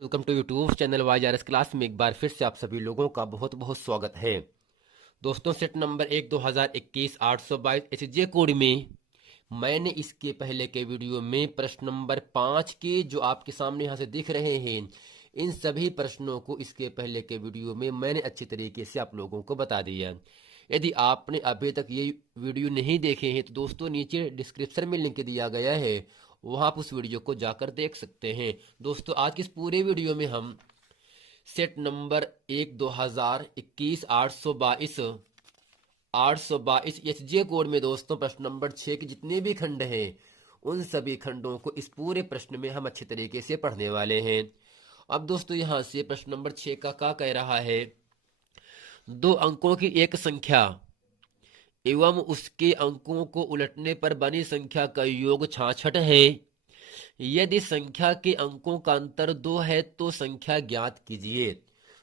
Welcome to YouTube channel YRS class में एक बार फिर से आप सभी लोगों का बहुत बहुत स्वागत है। दोस्तों, सेट नंबर 1 2021 822 HJ कोड में मैंने इसके पहले के वीडियो में प्रश्न नंबर 5 के जो आपके सामने यहाँ से दिख रहे हैं, इन सभी प्रश्नों को इसके पहले के वीडियो में मैंने अच्छी तरीके से आप लोगों को बता दिया। यदि आपने अभी तक ये वीडियो नहीं देखे हैं तो दोस्तों नीचे डिस्क्रिप्शन में लिंक दिया गया है, वहां आप उस वीडियो को जाकर देख सकते हैं। दोस्तों, आज के इस पूरे वीडियो में हम सेट नंबर 1 2021 822 HJ कोड में दोस्तों प्रश्न नंबर 6 के जितने भी खंड हैं उन सभी खंडों को इस पूरे प्रश्न में हम अच्छे तरीके से पढ़ने वाले हैं। अब दोस्तों, यहां से प्रश्न नंबर 6 का क्या कह रहा है? दो अंकों की एक संख्या एवं उसके अंकों को उलटने पर बनी संख्या का योग 66 है। यदि संख्या के अंकों का अंतर 2 है तो संख्या ज्ञात कीजिए।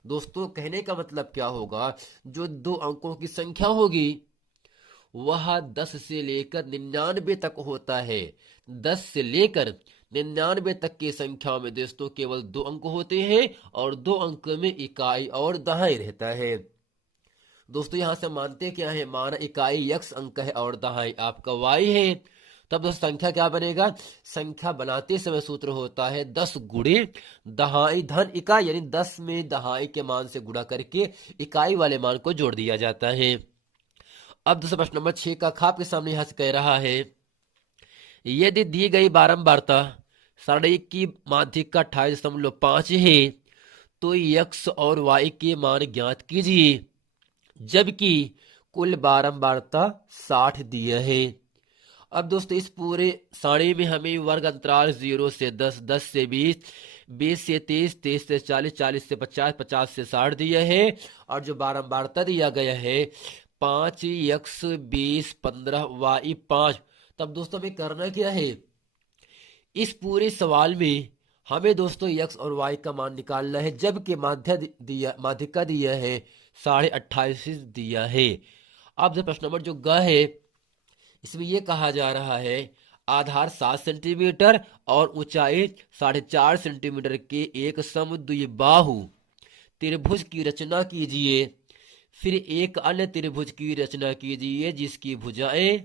दोस्तों, कहने का मतलब क्या होगा? जो दो अंकों की संख्या होगी वह 10 से लेकर 99 तक होता है। 10 से लेकर 99 तक की संख्या में दोस्तों केवल दो अंक होते हैं और दो अंक में इकाई और दहाई रहता है। दोस्तों, यहां से मानते क्या है? माना इकाई x अंक है और दहाई आपका y है। तब दोस्तों संख्या क्या बनेगा? संख्या बनाते समय सूत्र होता है 10 गुणे दहाई धन इकाई, यानी 10 में दहाई के मान से गुणा करके इकाई वाले मान को जोड़ दिया जाता है। अब दोस्तों प्रश्न नंबर 6 का खाप के सामने यहां से कह रहा है, यदि दी गई बारंबारता सारणी की माध्यिका 28.5 है तो x और y के मान ज्ञात कीजिए, जबकि कुल बारंबारता 60 दिया है। अब दोस्तों इस पूरे सारणी में हमें वर्ग अंतराल 0 से 10, 10 से 20, 20 से 30, 30 से 40, 40 से 50, 50 से 60 दिया है और जो बारंबारता दिया गया है 5x 20 15 y 5। तब दोस्तों हमें करना क्या है? इस पूरे सवाल में हमें दोस्तों x और y का मान निकालना है, जबकि माध्यिका दिया है 28.5 दिया है। अब जो प्रश्न नंबर जो ग है इसमें यह कहा जा रहा है, आधार 7 सेंटीमीटर और ऊंचाई 4.5 सेंटीमीटर के एक समद्विबाहु त्रिभुज की रचना कीजिए। फिर एक अन्य त्रिभुज की रचना कीजिए जिसकी भुजाएं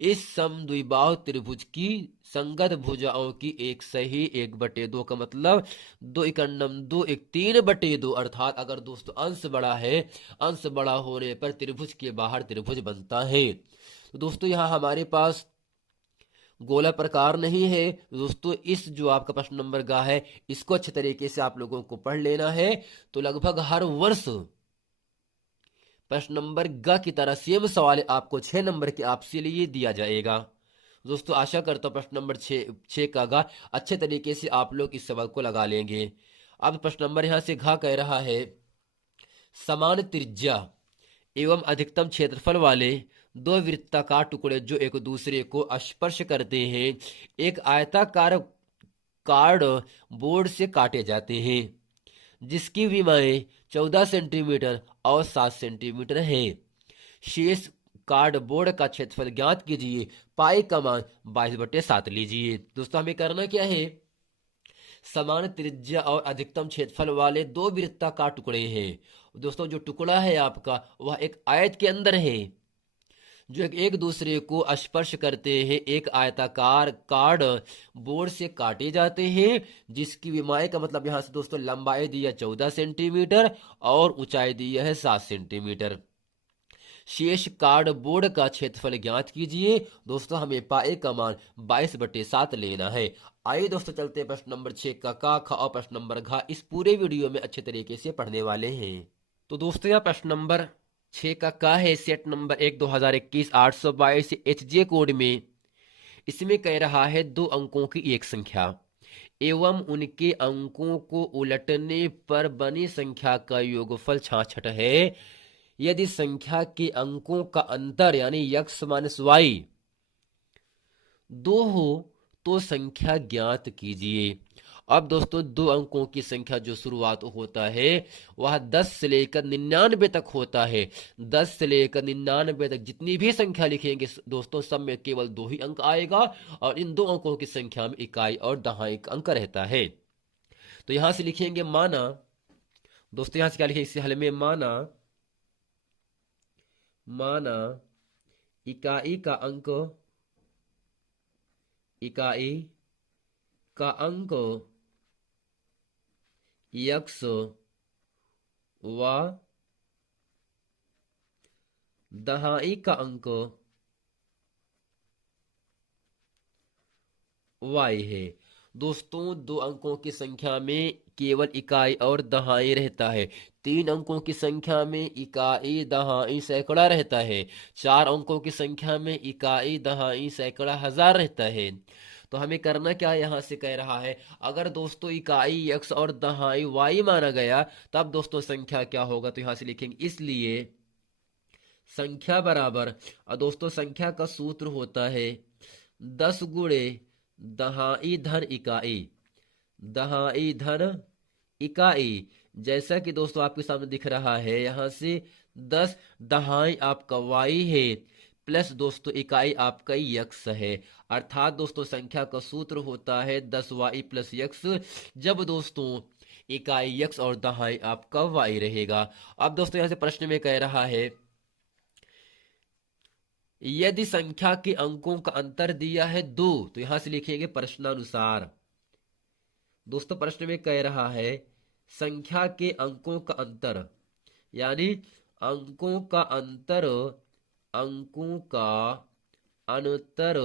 इस समद्विबाहु त्रिभुज की संगत भुजाओं की एक सही 1/2 का मतलब 2 1 3/2। अर्थात अगर दोस्तों अंश बड़ा है, अंश बड़ा होने पर त्रिभुज के बाहर त्रिभुज बनता है। तो दोस्तों यहाँ हमारे पास गोला प्रकार नहीं है। दोस्तों इस जो आपका प्रश्न नंबर गा है इसको अच्छे तरीके से आप लोगों को पढ़ लेना है। तो लगभग हर वर्ष प्रश्न नंबर ग की तरह सेम सवाल आपको 6 नंबर के आपसे लिए दिया जाएगा। दोस्तों आशा करता हूं प्रश्न नंबर 6 का गा अच्छे तरीके से आप लोग इस सवाल को लगा लेंगे। अब प्रश्न नंबर यहां से घा कह रहा है, समान त्रिज्या एवं अधिकतम क्षेत्रफल वाले दो वृत्ताकार टुकड़े जो एक दूसरे को स्पर्श करते हैं एक आयताकार कार्ड बोर्ड से काटे जाते हैं, जिसकी विमाएं 14 सेंटीमीटर और 7 सेंटीमीटर है। शेष कार्ड बोर्ड का क्षेत्रफल ज्ञात कीजिए। पाई का मान 22/7 लीजिए। दोस्तों हमें करना क्या है? समान त्रिज्या और अधिकतम क्षेत्रफल वाले दो वृत्ताकार टुकड़े हैं। दोस्तों जो टुकड़ा है आपका वह एक आयत के अंदर है जो एक दूसरे को स्पर्श करते हैं एक आयताकार कार्ड बोर्ड से काटे जाते हैं, जिसकी विमाएं का मतलब यहां से दोस्तों लंबाई दी है 14 सेंटीमीटर और ऊंचाई दी है 7 सेंटीमीटर। शेष कार्ड बोर्ड का क्षेत्रफल ज्ञात कीजिए। दोस्तों हमें पाए का मान 22/7 लेना है। आइए दोस्तों चलते हैं प्रश्न नंबर 6 का ख और प्रश्न नंबर घ इस पूरे वीडियो में अच्छे तरीके से पढ़ने वाले हैं। तो दोस्तों यहाँ प्रश्न नंबर 6 का है, सेट नंबर 1 2021 822 HJ कोड में इसमें कह रहा है दो अंकों की एक संख्या एवं उनके अंकों को उलटने पर बनी संख्या का योगफल 66 है। यदि संख्या के अंकों का अंतर यानी x - y 2 हो तो संख्या ज्ञात कीजिए। अब दोस्तों दो अंकों की संख्या जो शुरुआत होता है वह 10 से लेकर 99 तक होता है। 10 से लेकर 99 तक जितनी भी संख्या लिखेंगे दोस्तों सब में केवल 2 ही अंक आएगा और इन दो अंकों की संख्या में इकाई और दहाई अंक रहता है। तो यहां से लिखेंगे माना, दोस्तों यहां से क्या लिखेंगे इस हल में, माना, माना इकाई का अंक, इकाई का अंक x व दहाई का अंक y है। दोस्तों दो अंकों की संख्या में केवल इकाई और दहाई रहता है, तीन अंकों की संख्या में इकाई दहाई सैकड़ा रहता है, चार अंकों की संख्या में इकाई दहाई सैकड़ा हजार रहता है। तो हमें करना क्या है, यहां से कह रहा है अगर दोस्तों इकाई x और दहाई y माना गया तब दोस्तों संख्या क्या होगा, तो यहां से लिखेंगे इसलिए संख्या बराबर, और दोस्तों संख्या का सूत्र होता है 10 गुणे दहाई धन इकाई, दहाई धन इकाई। जैसा कि दोस्तों आपके सामने दिख रहा है यहां से 10 दहाई आपका y है, प्लस दोस्तों इकाई आपका x है। अर्थात दोस्तों संख्या का सूत्र होता है 10y प्लस x, जब दोस्तों इकाई x और दहाई आपका y रहेगा। अब दोस्तों यहां से प्रश्न में कह रहा है यदि संख्या के अंकों का अंतर दिया है 2, तो यहां से लिखेंगे प्रश्नानुसार। दोस्तों प्रश्न में कह रहा है संख्या के अंकों का अंतर, यानी अंकों का अंतर, अंकों का अंतर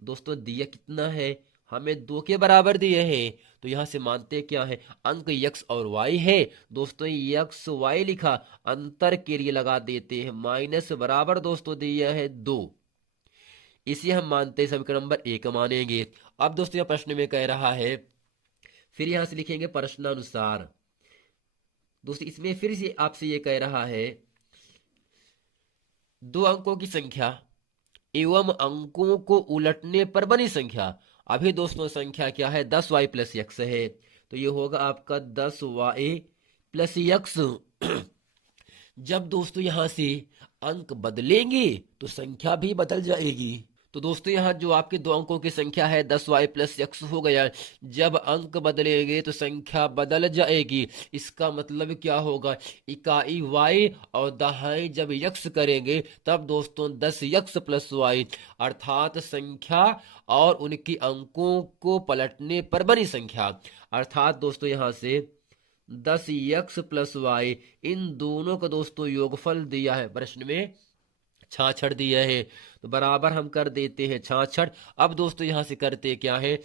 दोस्तों दिया कितना है, हमें 2 के बराबर दिए हैं। तो यहां से मानते क्या है, अंक x और y है। दोस्तों x y लिखा, अंतर के लिए लगा देते हैं माइनस, बराबर दोस्तों दिया है 2, इसे हम मानते हैं समीकरण नंबर 1 मानेंगे। अब दोस्तों यह प्रश्न में कह रहा है, फिर यहां से लिखेंगे प्रश्नानुसार। दोस्तों इसमें फिर से आपसे ये कह रहा है दो अंकों की संख्या एवं अंकों को उलटने पर बनी संख्या। अभी दोस्तों संख्या क्या है, 10y प्लस x है, तो ये होगा आपका 10y प्लस x। जब दोस्तों यहां से अंक बदलेंगे तो संख्या भी बदल जाएगी। तो दोस्तों यहाँ जो आपके दो अंकों की संख्या है 10y प्लस x हो गया, जब अंक बदलेंगे तो संख्या बदल जाएगी। इसका मतलब क्या होगा, इकाई y और दहाई जब x करेंगे तब दोस्तों 10x प्लस y, अर्थात संख्या और उनकी अंकों को पलटने पर बनी संख्या। अर्थात दोस्तों यहाँ से 10x प्लस y, इन दोनों का दोस्तों योगफल दिया है प्रश्न में, 66 दिया है, तो बराबर हम कर देते हैं 66। अब दोस्तों यहां से करते क्या है,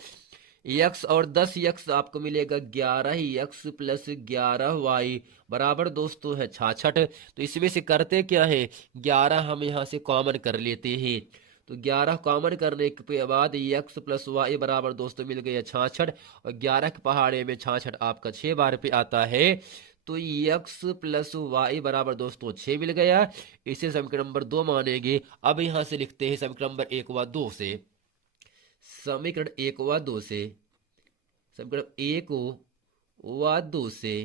x और 10x आपको मिलेगा 11x प्लस 11y, बराबर दोस्तों है 66। तो इसमें से करते क्या है, 11 हम यहां से कॉमन कर लेते हैं, तो 11 कॉमन करने के बाद x प्लस वाई बराबर दोस्तों मिल गया 66, और 11 के पहाड़े में 66 आपका 6 बार पे आता है, तो x प्लस वाई बराबर दोस्तों 6 मिल गया। इसे समीकरण नंबर 2 मानेंगे। अब यहां से लिखते हैं समीकरण नंबर 1 व 2 से, समीकरण 1 व 2 से, समीकरण 1 व 2 से।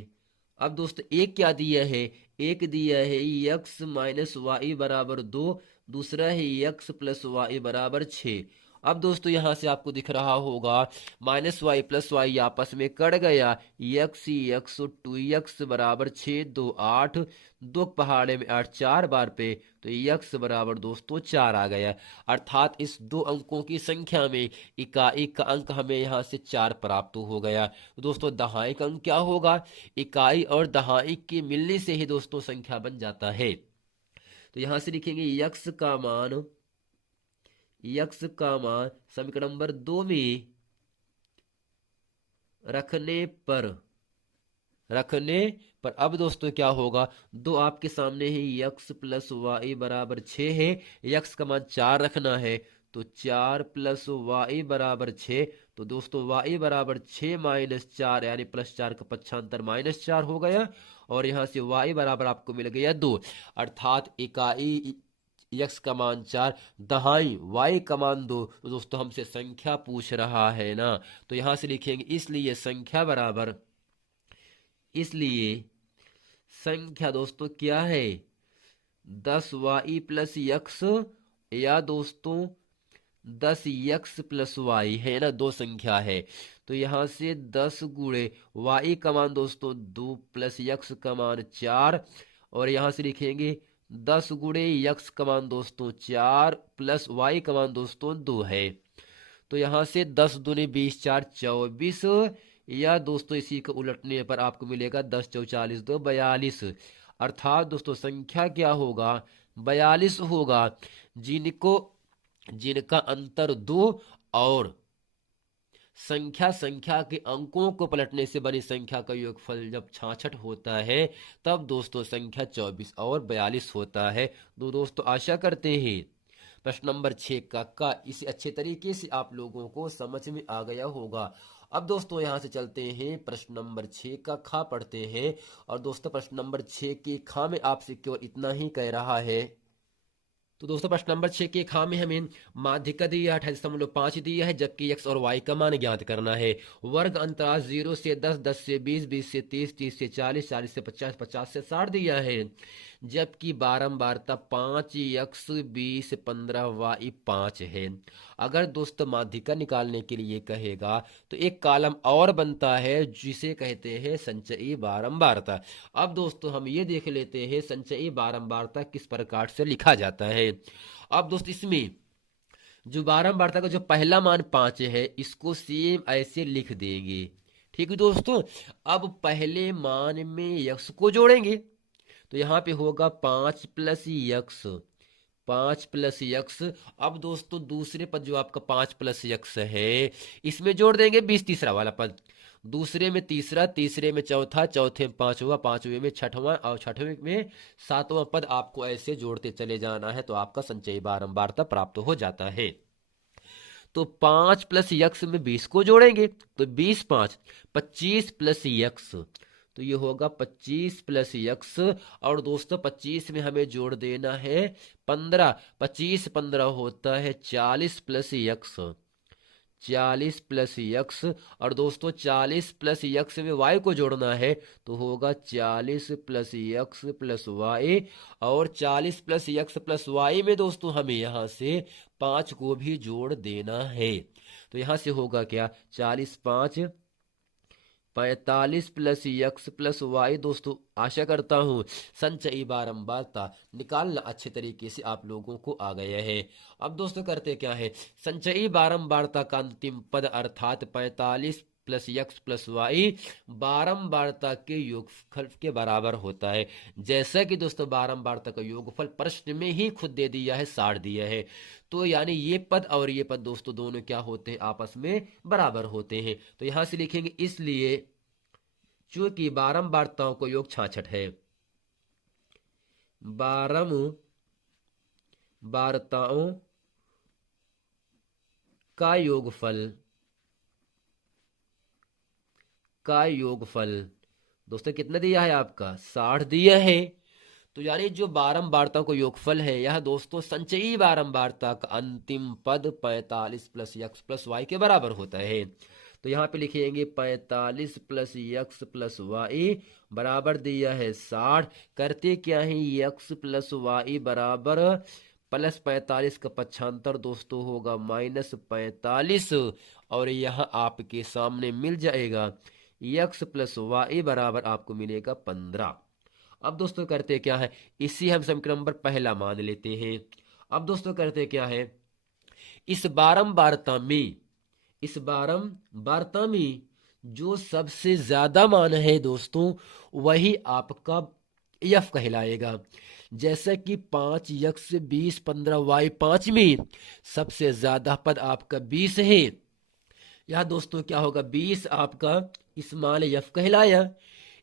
अब दोस्तों एक क्या दिया है, एक दिया है x माइनस वाई बराबर 2, दूसरा है x प्लस वाई बराबर 6। अब दोस्तों यहां से आपको दिख रहा होगा माइनस वाई प्लस वाई आपस में कट गया, x x 2x बराबर 6 2 8, 2 पहाड़े में 8 4 बार पे, तो x बराबर दोस्तों 4 आ गया। अर्थात इस दो अंकों की संख्या में इकाई का अंक हमें यहां से 4 प्राप्त हो गया। तो दोस्तों दहाई का अंक क्या होगा, इकाई और दहाई के मिलने से ही दोस्तों संख्या बन जाता है। तो यहां से लिखेंगे x का मान, x का मान समीकरण नंबर 2 में रखने पर, रखने पर अब दोस्तों क्या होगा, दो आपके सामने ही x प्लस वाई बराबर 6 है, x का मान 4 रखना है, तो 4 प्लस वाई बराबर 6, तो दोस्तों y बराबर 6 माइनस 4 यानी प्लस 4 का पक्षांतर माइनस 4 हो गया, और यहां से y बराबर आपको मिल गया 2। अर्थात इकाई x का मान 4, दहाई y का मान 2। तो दोस्तों हमसे संख्या पूछ रहा है ना, तो यहां से लिखेंगे इसलिए संख्या बराबर, इसलिए संख्या दोस्तों क्या है 10y प्लस x, या दोस्तों 10x प्लस वाई है ना, दो संख्या है। तो यहाँ से 10 गुणे वाई का मान दोस्तों 2 प्लस यक्स का मान 4, और यहाँ से लिखेंगे 10 गुणे यक्स का मान दोस्तों 4 प्लस वाई का मान दोस्तों 2 है। तो यहाँ से 10 दूनी 20, 4 24, या दोस्तों इसी को उलटने पर आपको मिलेगा 10 चौ 40 2 42। अर्थात दोस्तों संख्या क्या होगा, 42 होगा, जिनका अंतर 2 और संख्या के अंकों को पलटने से बनी संख्या का योगफल जब 66 होता है, तब दोस्तों संख्या 24 और 42 होता है। तो दोस्तों आशा करते हैं प्रश्न नंबर 6 का इसे अच्छे तरीके से आप लोगों को समझ में आ गया होगा। अब दोस्तों यहां से चलते हैं प्रश्न नंबर 6 का खा पढ़ते हैं। और दोस्तों प्रश्न नंबर 6 के खा में आपसे केवल इतना ही कह रहा है। तो दोस्तों प्रश्न नंबर 6 के खा में हमें माध्यिका दिया है 28.5 दिया है, जबकि x और y का मान ज्ञात करना है। वर्ग अंतराल 0 से 10, 10 से 20, 20 से 30, 30 से 40, 40 से 50, 50 से 60 दिया है, जबकि बारंबारता 5x 20 15 y 5 है। अगर दोस्तों माध्यिका निकालने के लिए कहेगा तो एक कॉलम और बनता है जिसे कहते हैं संचयी बारंबारता। अब दोस्तों हम ये देख लेते हैं संचयी बारंबारता किस प्रकार से लिखा जाता है। अब दोस्तों इसमें जो बारंबारता का जो पहला मान 5 है, इसको सेम ऐसे लिख देंगे। ठीक है दोस्तों, अब पहले मान में यक्स को जोड़ेंगे, तो यहाँ पे होगा 5 प्लस यक्स, 5 प्लस यक्स। अब दोस्तों दूसरे पद जो आपका 5 प्लस यक्स है, इसमें जोड़ देंगे 20 तीसरा वाला पद, दूसरे में तीसरा, तीसरे में चौथा, चौथे में पांचवा, पांचवे में छठवां, और छठवें में सातवां पद आपको ऐसे जोड़ते चले जाना है, तो आपका संचयी बारंबारता प्राप्त हो जाता है। तो 5 प्लस यक्स में 20 को जोड़ेंगे, तो 20 5 25 प्लस यक्स, तो ये होगा 25 प्लस यक्स। और दोस्तों 25 में हमें जोड़ देना है 15, 25 15 होता है 40 प्लस यक्स, 40 प्लस यक्स। और दोस्तों 40 प्लस यक्स में y को जोड़ना है, तो होगा 40 प्लस यक्स प्लस वाई, और 40 प्लस यक्स प्लस वाई में दोस्तों हमें यहाँ से 5 को भी जोड़ देना है। तो यहाँ से होगा क्या, 40 5 45 प्लस यक्स प्लस वाई। दोस्तों आशा करता हूं संचयी बारंबारता निकालना अच्छे तरीके से आप लोगों को आ गया है। अब दोस्तों करते क्या है, संचयी बारंबारता का अंतिम पद अर्थात 45 प्लस यक्स प्लस वाई बारंबारता के योगफल के बराबर होता है। जैसा कि दोस्तों बारंबारता का योगफल प्रश्न में ही खुद दे दिया है, 60 दिया है, तो यानी ये पद और ये पद दोस्तों दोनों क्या होते हैं, आपस में बराबर होते हैं। तो यहां से लिखेंगे इसलिए चूंकि बारंबारताओं को योग 66 है, बारंबारताओं का योगफल दोस्तों कितना दिया है आपका, 60 दिया है। तो यानी जो बारंबारता को योगफल है यह दोस्तों संचयी बारंबारता का अंतिम पद 45 प्लस यक्स प्लस वाई के बराबर होता है। तो यहाँ पे लिखेंगे 45 प्लस यक्स प्लस वाई बराबर दिया है 60। करते क्या है, यक्स प्लस वाई बराबर प्लस 45 का पक्षांतर दोस्तों होगा माइनस 45, और यहाँ आपके सामने मिल जाएगा यक्स प्लस वाई बराबर आपको मिलेगा 15। अब दोस्तों करते क्या है, इसी हम समीकरण नंबर पहला मान लेते हैं। अब दोस्तों करते क्या है, इस बारंबारता में जो सबसे ज्यादा मान है दोस्तों वही आपका यफ कहलाएगा। जैसे कि 5 यक्स 20 15 वाई 5 में सबसे ज्यादा पद आपका 20 है, यह दोस्तों क्या होगा 20 आपका स्मॉल यफ कहलाया।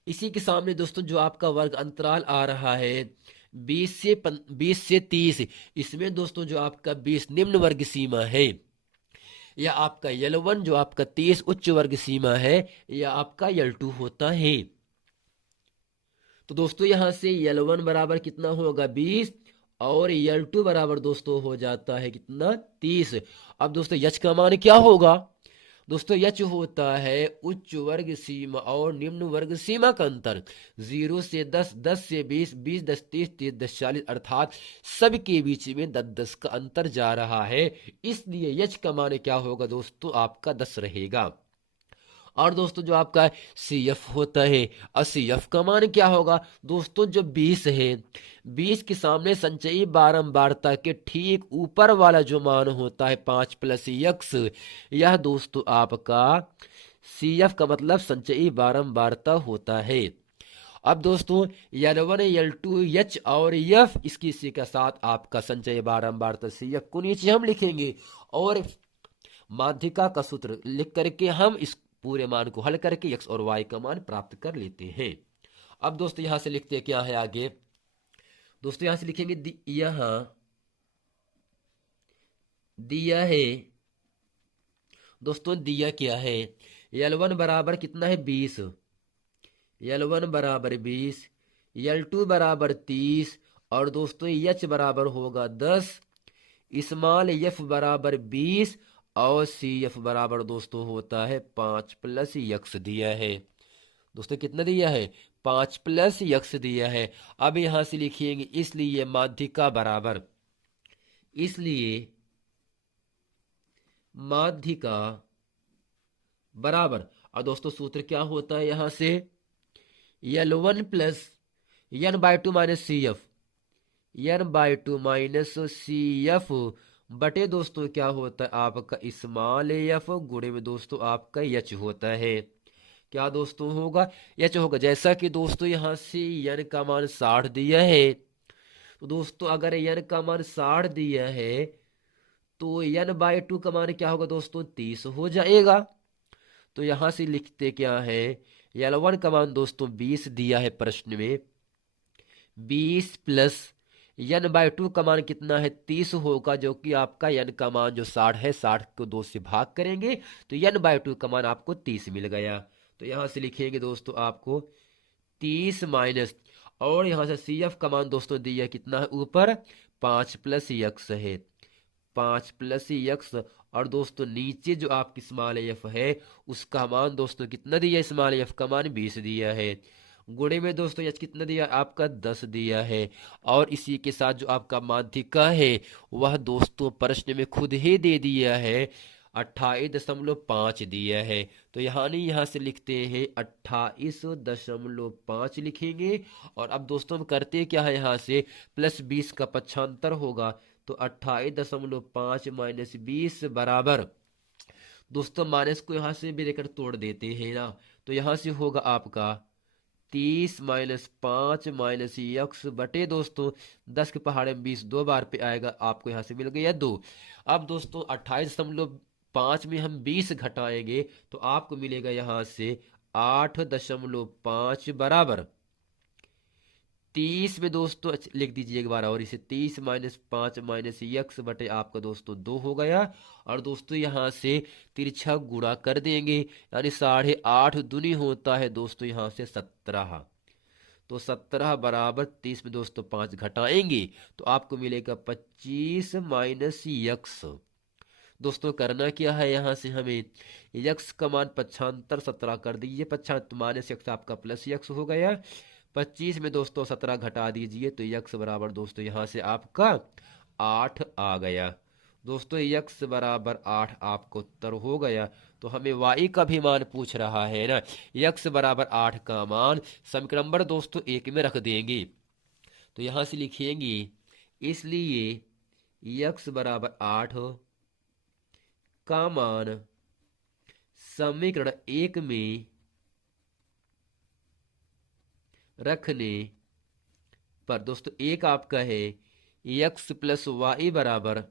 इसी के सामने दोस्तों जो आपका वर्ग अंतराल आ रहा है 20 से 30, इसमें दोस्तों जो आपका 20 निम्न वर्ग सीमा है, या आपका L1 जो आपका 30 उच्च वर्ग सीमा है, या आपका L2 होता है। तो दोस्तों यहां से L1 बराबर कितना होगा 20, और L2 बराबर दोस्तों हो जाता है कितना 30। अब दोस्तों यच का मान क्या होगा, दोस्तों यच होता है उच्च वर्ग सीमा और निम्न वर्ग सीमा का अंतर। 0 से 10, 10 से 20, 20 10 30, 30 10 40, अर्थात सबके बीच में 10 10 का अंतर जा रहा है, इसलिए यच का मान क्या होगा दोस्तों, आपका 10 रहेगा। और दोस्तों जो आपका सी एफ होता है, और सी एफ का मान क्या होगा दोस्तों, जो 20 है, 20 के सामने संचयी बारंबारता के ठीक ऊपर वाला जो मान होता है 5 प्लस यक्स, यह दोस्तों आपका सी एफ का मतलब संचयी बारंबारता होता है। अब दोस्तों L1 L2 H और F इसकी इसी के साथ आपका संचय बारंबारता सी एफ को नीचे हम लिखेंगे, और माध्यिका का सूत्र लिख करके हम इस पूरे मान को हल करके x और y का मान प्राप्त कर लेते हैं। अब दोस्तों यहां से लिखते हैं क्या है आगे, दोस्तों यहां से लिखेंगे यहां दिया है, दोस्तों दिया क्या है, L1 बराबर कितना है 20, L1 बराबर 20, L2 बराबर 30, और दोस्तों H बराबर होगा 10, स्मॉल एफ बराबर 20, और सी एफ बराबर दोस्तों होता है 5 प्लस यक्स दिया है। दोस्तों कितना दिया है, 5 प्लस यक्स दिया है। अब यहां से लिखिएंगे इसलिए माध्यिका बराबर, इसलिए माध्यिका बराबर, और दोस्तों सूत्र क्या होता है यहां से, L1 plus N by two minus C F, N by two minus C F बटे दोस्तों क्या होता है आपका स्मॉल एफ गुणे में दोस्तों आपका एच होता है। क्या दोस्तों होगा, एच होगा। जैसा कि दोस्तों यहां से एन का मान 60 दिया है, तो दोस्तों अगर एन का मान 60 दिया है तो एन बाई टू का मान क्या होगा दोस्तों 30 हो जाएगा। तो यहां से लिखते क्या है, L1 का मान दोस्तों 20 दिया है प्रश्न में, 20 प्लस एन बाई टू का मान कितना है 30 होगा, जो कि आपका एन का मान जो 60 है, 60 को 2 से भाग करेंगे तो एन बाई टू का मान आपको 30 मिल गया। तो यहां से लिखेंगे दोस्तों आपको 30 माइनस, और यहां से सी एफ का मान दोस्तों दिया कितना है ऊपर 5 प्लस यक्स है, 5 प्लस यक्स, और दोस्तों नीचे जो आपकी स्मॉल एफ है उसका मान दोस्तों कितना दिया, स्मॉल एफ का मान 20 दिया है, गुणे में दोस्तों यच कितना दिया आपका 10 दिया है, और इसी के साथ जो आपका माध्यिका है वह दोस्तों प्रश्न में खुद ही दे दिया है 28.5 दिया है। तो यहाँ नहीं, यहाँ से लिखते हैं 28.5 लिखेंगे। और अब दोस्तों हम करते क्या है, यहाँ से प्लस 20 का पक्षांतर होगा, तो 28.5 माइनस 20 बराबर, दोस्तों माइनस को यहाँ से भी लेकर तोड़ देते हैं ना, तो यहाँ से होगा आपका 30 माइनस 5 माइनस यक्स बटे दोस्तों 10 के पहाड़े में 20 दो बार पे आएगा, आपको यहाँ से मिल गया 2। अब दोस्तों 28.5 में हम 20 घटाएंगे तो आपको मिलेगा यहाँ से 8.5 बराबर 30 में दोस्तों लिख दीजिए एक बार, और इसे 30 माइनस 5 माइनस यक्स बटे आपका दोस्तों 2 हो गया। और दोस्तों यहाँ से तिरछा गुणा कर देंगे, यानी 8.5 दूनी होता है दोस्तों यहाँ से 17, तो 17 बराबर 30 में दोस्तों 5 घटाएंगे तो आपको मिलेगा 25 माइनस यक्स। दोस्तों करना क्या है, यहाँ से हमें यक्स का मान पक्षांतर 17 कर दीजिए, पक्षांतर माइनस यक्स आपका प्लस यक्स हो गया, 25 में दोस्तों 17 घटा दीजिए तो यक्स बराबर दोस्तों यहाँ से आपका 8 आ गया। दोस्तों यक्स बराबर 8 आपको उत्तर हो गया। तो हमें वाई का भी मान पूछ रहा है ना, यक्स बराबर 8 का मान समीकरण नंबर दोस्तों 1 में रख देंगे, तो यहाँ से लिखेंगे इसलिए यक्स बराबर 8 का मान समीकरण 1 में रखने पर दोस्तों एक आपका है एक्स प्लस वाई बराबर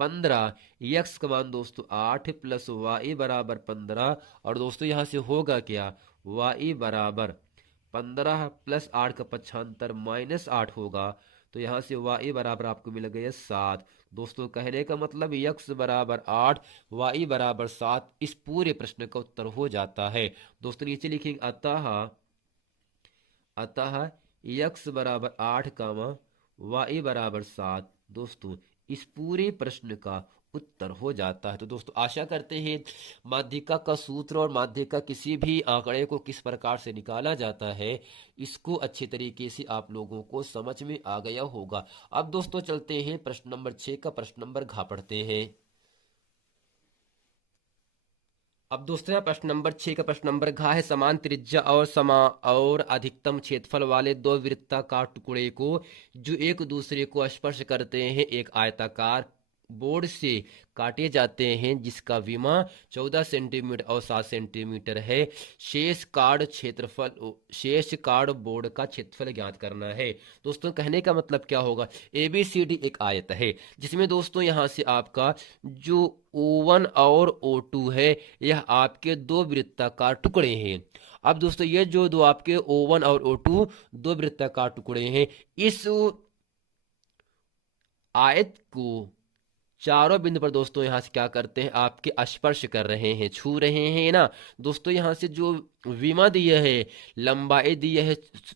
15, एक्स का मान दोस्तों 8 प्लस वाई बराबर 15, और दोस्तों यहां से होगा क्या, वाई बराबर 15 प्लस 8 का पक्षांतर माइनस 8 होगा, तो यहां से वाई बराबर आपको मिल गया 7। दोस्तों कहने का मतलब एक्स बराबर 8 वाई बराबर 7 इस पूरे प्रश्न का उत्तर हो जाता है। दोस्तों नीचे लिखेंगे अतः यक्स बराबर 8 कामा वाई बराबर 7, दोस्तों इस पूरे प्रश्न का उत्तर हो जाता है। तो दोस्तों आशा करते हैं माध्यिका का सूत्र और माध्यिका किसी भी आंकड़े को किस प्रकार से निकाला जाता है इसको अच्छे तरीके से आप लोगों को समझ में आ गया होगा। अब दोस्तों चलते हैं प्रश्न नंबर 6 का प्रश्न नंबर घ पढ़ते हैं। अब दूसरा प्रश्न नंबर 6 का प्रश्न नंबर घ है, समान त्रिज्या और अधिकतम क्षेत्रफल वाले दो वृत्ताकार टुकड़े को जो एक दूसरे को स्पर्श करते हैं एक आयताकार बोर्ड से काटे जाते हैं जिसका विमा 14 सेंटीमीटर और 7 सेंटीमीटर है। शेष कार्ड बोर्ड का क्षेत्रफल ज्ञात करना है। दोस्तों कहने का मतलब क्या होगा, ABCD एक आयत है जिसमें दोस्तों यहां से आपका जो O1 और O2 है यह आपके दो वृत्ताकार टुकड़े हैं। अब दोस्तों ये जो दो आपके O1 और O2 दो वृत्ताकार टुकड़े हैं, इस आयत को चारों बिंदु पर दोस्तों यहां से क्या करते हैं, आपके स्पर्श कर रहे हैं, छू रहे हैं ना। दोस्तों यहां से जो विमा दिया है, लंबाई दिया है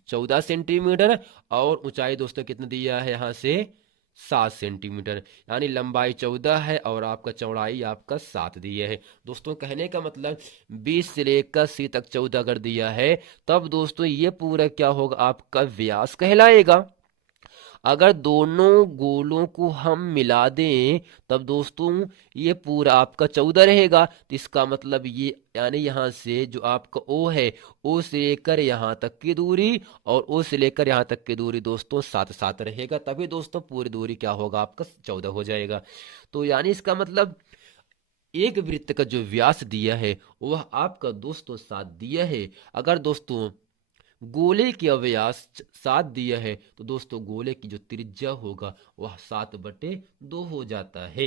14 सेंटीमीटर और ऊंचाई दोस्तों कितना दिया है यहाँ से 7 सेंटीमीटर, यानी लंबाई 14 है और आपका चौड़ाई आपका 7 दिया है। दोस्तों कहने का मतलब 20 से लेकर C तक 14 अगर दिया है तब दोस्तों ये पूरा क्या होगा, आपका व्यास कहलाएगा। अगर दोनों गोलों को हम मिला दें तब दोस्तों ये पूरा आपका 14 रहेगा। तो इसका मतलब ये यानी यहाँ से जो आपका O है, O से लेकर यहाँ तक की दूरी और O से लेकर यहाँ तक की दूरी दोस्तों 7 रहेगा, तभी दोस्तों पूरी दूरी क्या होगा, आपका 14 हो जाएगा। तो यानी इसका मतलब एक वृत्त का जो व्यास दिया है वह आपका दोस्तों 7 दिया है। अगर दोस्तों गोले की व्यास 7 दिया है तो दोस्तों गोले की जो त्रिज्या होगा वह 7/2 हो जाता है।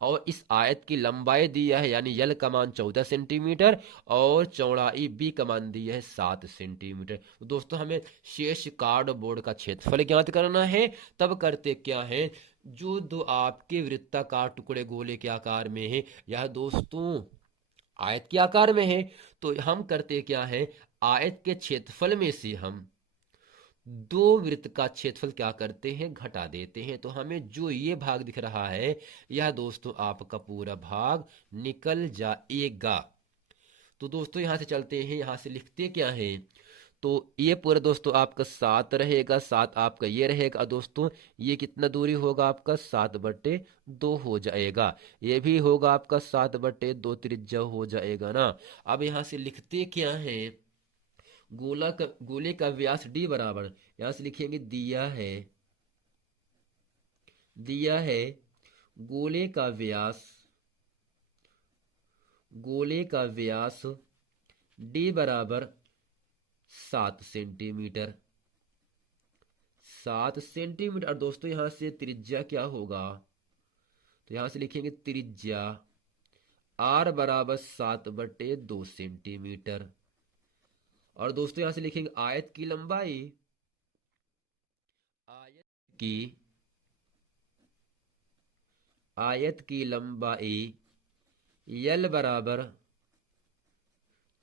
और इस आयत की लंबाई दिया है यानी यल का मान 14 सेंटीमीटर और चौड़ाई बी का मान दिया है 7 सेंटीमीटर। तो दोस्तों हमें शेष कार्डबोर्ड का क्षेत्रफल ज्ञात करना है। तब करते क्या है, जो दो आपके वृत्ताकार टुकड़े गोले के आकार में है यह दोस्तों आयत के आकार में है, तो हम करते क्या है, आयत के क्षेत्रफल में से हम दो वृत्त का क्षेत्रफल क्या करते हैं, घटा देते हैं। तो हमें जो ये भाग दिख रहा है यह दोस्तों आपका पूरा भाग निकल जाएगा। तो दोस्तों यहां से चलते हैं, यहां से लिखते क्या है, तो ये पूरा दोस्तों आपका 7 रहेगा, 7 आपका ये रहेगा और दोस्तों ये कितना दूरी होगा आपका 7/2 हो जाएगा। ये भी होगा आपका 7/2 त्रिज्या हो जाएगा ना। अब यहां से लिखते क्या है, गोले का व्यास d बराबर, यहां से लिखेंगे दिया है गोले का व्यास d बराबर 7 सेंटीमीटर और दोस्तों यहां से त्रिज्या क्या होगा, तो यहां से लिखेंगे त्रिज्या r बराबर 7/2 सेंटीमीटर। और दोस्तों यहां से लिखेंगे आयत की लंबाई यल बराबर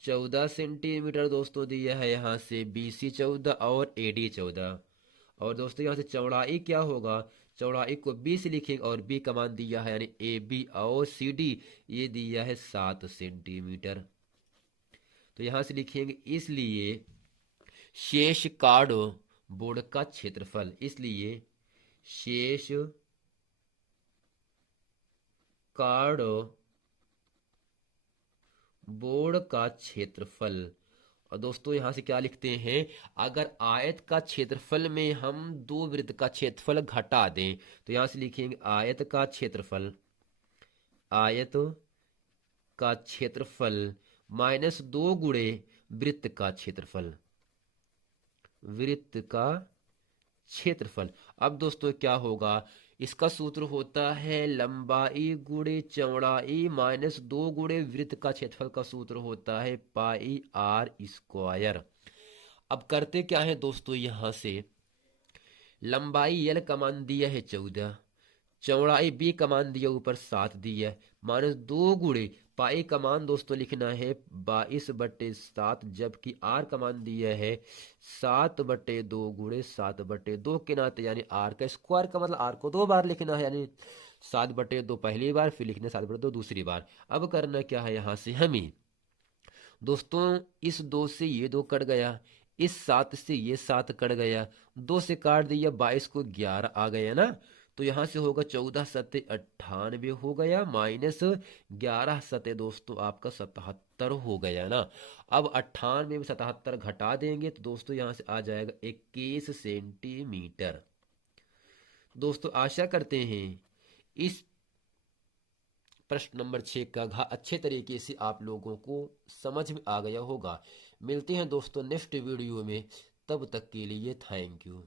14 सेंटीमीटर दोस्तों दिया है, यहां से BC 14 और AD 14। और दोस्तों यहां से चौड़ाई क्या होगा, चौड़ाई को B से लिखेंगे और B का मान दिया है यानी AB और CD ये दिया है 7 सेंटीमीटर। तो यहां से लिखेंगे इसलिए शेष कार्ड बोर्ड का क्षेत्रफल, इसलिए शेष कार्ड बोर्ड का क्षेत्रफल। और दोस्तों यहां से क्या लिखते हैं, अगर आयत का क्षेत्रफल में हम दो वृत्त का क्षेत्रफल घटा दें तो यहां से लिखेंगे आयत का क्षेत्रफल -2 गुणे वृत्त का क्षेत्रफल। अब दोस्तों क्या होगा, इसका सूत्र होता है लंबाई गुणे चौड़ाई -2 गुणे वृत्त का क्षेत्रफल का सूत्र होता है πr²। अब करते क्या है दोस्तों, यहां से लंबाई l का मान दिया है 14, चौड़ाई b का मान दिया ऊपर 7 दिया है, -2 गुणे पाई का मान दोस्तों लिखना है 22/7, जबकि r का मान दिया है 7/2 गुणे 7/2 के नाते यानी r का स्क्वायर का मतलब r को 2 बार लिखना है यानी 7/2 पहली बार, फिर लिखना 7/2 दूसरी बार। अब करना क्या है यहाँ से हमें दोस्तों, इस 2 से ये 2 कट गया, इस 7 से ये 7 कट गया, 2 से काट दिया, 22 को 11 आ गया ना। तो यहाँ से होगा 14 सत्ते 98 हो गया, माइनस 11 सत्ते दोस्तों आपका 77 हो गया ना। अब 98 में 77 घटा देंगे तो दोस्तों यहाँ से आ जाएगा 21 सेंटीमीटर। दोस्तों आशा करते हैं इस प्रश्न नंबर 6 का घा अच्छे तरीके से आप लोगों को समझ में आ गया होगा। मिलते हैं दोस्तों नेक्स्ट वीडियो में, तब तक के लिए थैंक यू।